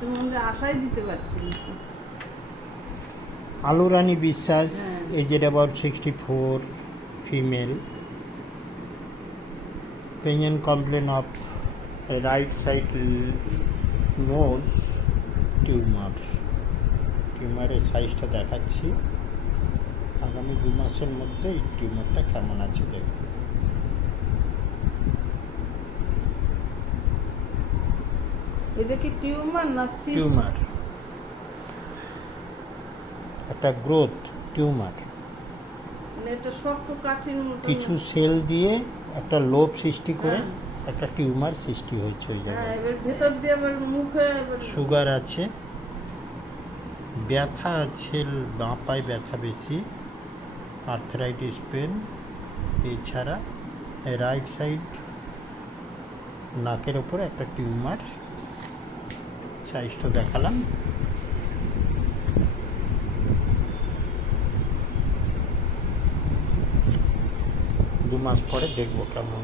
তুমি মনে হয় আশাই দিতে পারছি না। আলুরানী বিশ্বাস, হ্যাঁ। Aged about 64, female, pain complain of right side nose tumour. টিউমারের সাইজটা দেখাচ্ছি, আগামী 2 মাসের মধ্যে এই টিউমারটা কেমন আছে দেখব। এটা কি টিউমার না সিস্ট? টিউমার, একটা গ্রোথ টিউমার। মানে এটা শক্ত কাঠির মতো কিছু সেল দিয়ে একটা লোভ সৃষ্টি করে হ্যাঁ। একটা টিউমার সৃষ্টি হয়েছে ওই হ্যাঁ, জায়গায়। এবার ভেতর দিয়ে আবার মুখে সুগার আছে, ব্যথা আছে, বাঁ পায়ে ব্যথা বেশি, আর্থ্রাইটিস পেন। এছাড়া রাইট সাইড নাকের ওপরে একটা টিউমার, সাইজটা দেখালাম। দু মাস পরে দেখবো কেমন